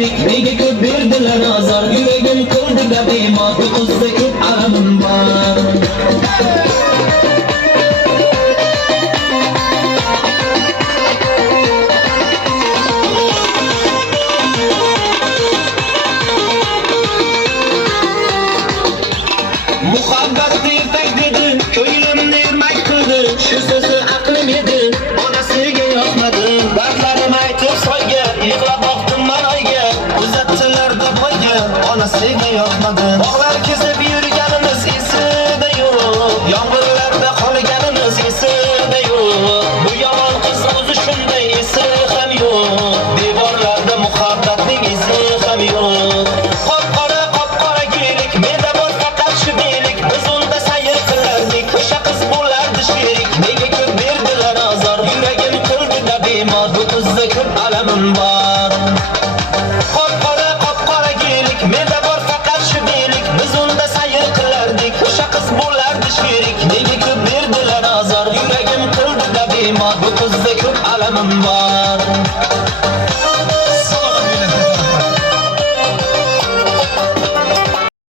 sherik, menga ko'p berdilar azor. Yuragim qildi bemor, bu qizda ko'p alamim bor. Muhabbat ertak dedi, ko'nglimni ermak qildi. Shu so'zi aqlim edi, onasiga yoqmadi. Dardlarim aytib soyga, yig'lab boqdim man oyga. Uzatdilar deb qo'yga, onasiga yoqmadi.